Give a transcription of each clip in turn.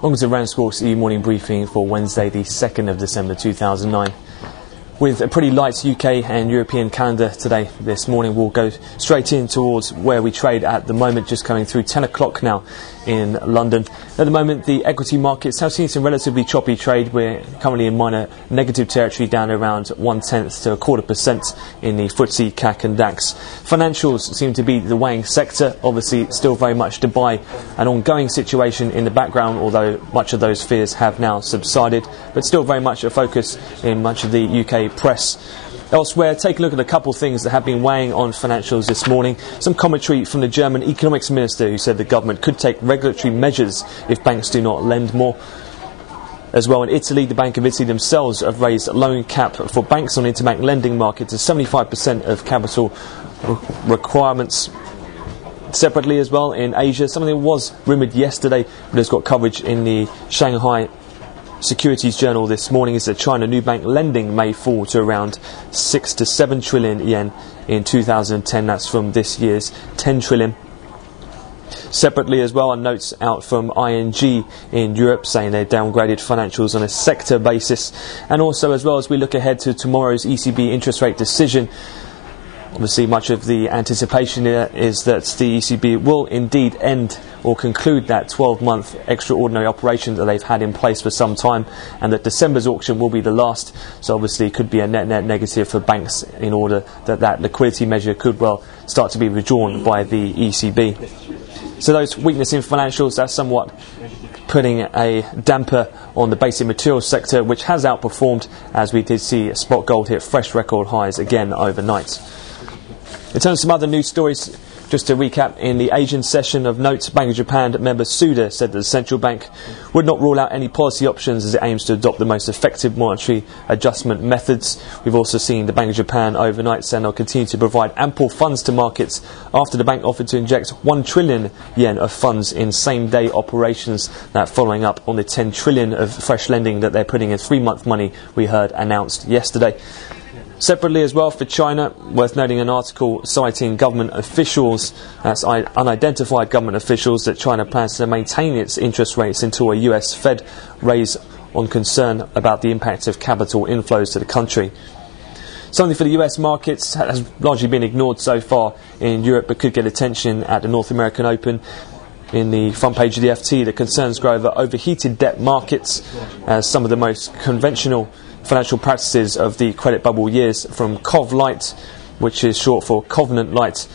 Welcome to RANsquawk's e-morning briefing for Wednesday, the 2nd of December 2009. With a pretty light UK and European calendar today, this morning we'll go straight in towards where we trade at the moment, just coming through 10 o'clock now in London. At the moment, the equity markets have seen some relatively choppy trade. We're currently in minor negative territory, down around 0.1 to 0.25% in the FTSE, CAC and DAX. Financials seem to be the weighing sector, obviously still very much Dubai, an ongoing situation in the background, although much of those fears have now subsided, but still very much a focus in much of the UK press. Elsewhere, take a look at a couple of things that have been weighing on financials this morning. Some commentary from the German economics minister, who said the government could take regulatory measures if banks do not lend more. As well, in Italy, the Bank of Italy themselves have raised a loan cap for banks on interbank lending market to 75% of capital requirements. Separately as well, in Asia, something that was rumoured yesterday but has got coverage in the Shanghai Securities Journal this morning, is that China new bank lending may fall to around 6 to 7 trillion yen in 2010. That's from this year's 10 trillion. Separately as well, a note out from ING in Europe saying they downgraded financials on a sector basis. And also, as well, as we look ahead to tomorrow's ECB interest rate decision, obviously much of the anticipation here is that the ECB will indeed end or conclude that 12-month extraordinary operation that they've had in place for some time, and that December's auction will be the last. So obviously it could be a net negative for banks, in order that that liquidity measure could well start to be withdrawn by the ECB. So those weakness in financials, that's somewhat putting a damper on the basic materials sector, which has outperformed, as we did see spot gold hit fresh record highs again overnight. In terms of some other news stories, just to recap, in the Asian session of note, Bank of Japan member Suda said that the central bank would not rule out any policy options as it aims to adopt the most effective monetary adjustment methods. We've also seen the Bank of Japan overnight saying they'll continue to provide ample funds to markets after the bank offered to inject 1 trillion yen of funds in same-day operations, that following up on the 10 trillion of fresh lending that they're putting in 3-month money we heard announced yesterday. Separately as well, for China, worth noting an article citing government officials, that's unidentified government officials, that China plans to maintain its interest rates until a US Fed raise on concern about the impact of capital inflows to the country. Something for the US markets has largely been ignored so far in Europe, but could get attention at the North American Open. In the front page of the FT, the concerns grow over overheated debt markets, as some of the most conventional financial practices of the credit bubble years, from COV Light, which is short for Covenant Light,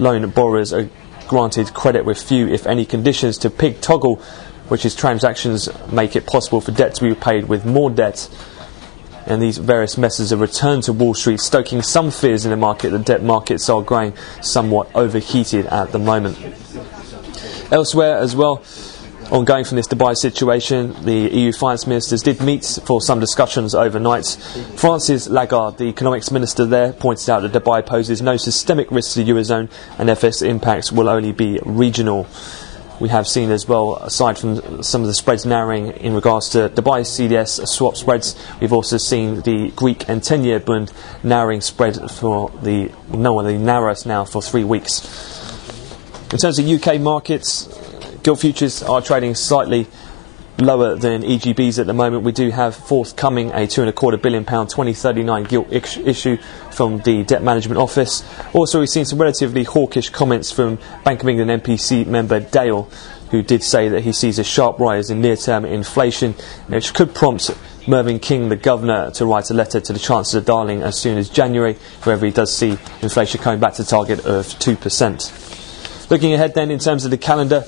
loan borrowers are granted credit with few, if any, conditions, to PIG Toggle, which is transactions make it possible for debt to be repaid with more debt. And these various methods have returned to Wall Street, stoking some fears in the market that debt markets are growing somewhat overheated at the moment. Elsewhere as well, ongoing from this Dubai situation, the EU finance ministers did meet for some discussions overnight. France's Lagarde, the economics minister there, pointed out that Dubai poses no systemic risk to the Eurozone, and FX impacts will only be regional. We have seen as well, aside from some of the spreads narrowing in regards to Dubai CDS swap spreads, we've also seen the Greek and 10-year bond narrowing spread for the narrowest now for 3 weeks. In terms of UK markets, gilt futures are trading slightly lower than EGBs at the moment. We do have forthcoming a £2.25 billion 2039 gilt issue from the Debt Management Office. Also, we've seen some relatively hawkish comments from Bank of England MPC member Dale, who did say that he sees a sharp rise in near-term inflation, which could prompt Mervyn King, the governor, to write a letter to the Chancellor Darling as soon as January, wherever he does see inflation coming back to the target of 2%. Looking ahead then, in terms of the calendar,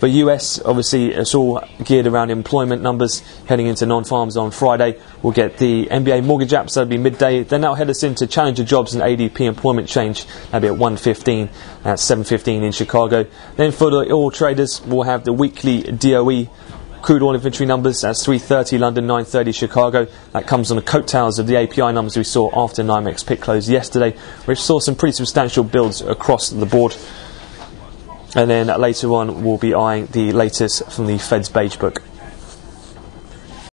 for US, obviously it's all geared around employment numbers. Heading into non-farms on Friday, we'll get the NBA mortgage apps, that'll be midday. Then that'll head us into Challenger Jobs and ADP employment change, that'll be at 1:15, at 7:15 in Chicago. Then for the oil traders, we'll have the weekly DOE crude oil inventory numbers, that's 3:30 London, 9:30 Chicago. That comes on the coattails of the API numbers we saw after NYMEX pit close yesterday, which saw some pretty substantial builds across the board. And then later on, we'll be eyeing the latest from the Fed's Beige Book.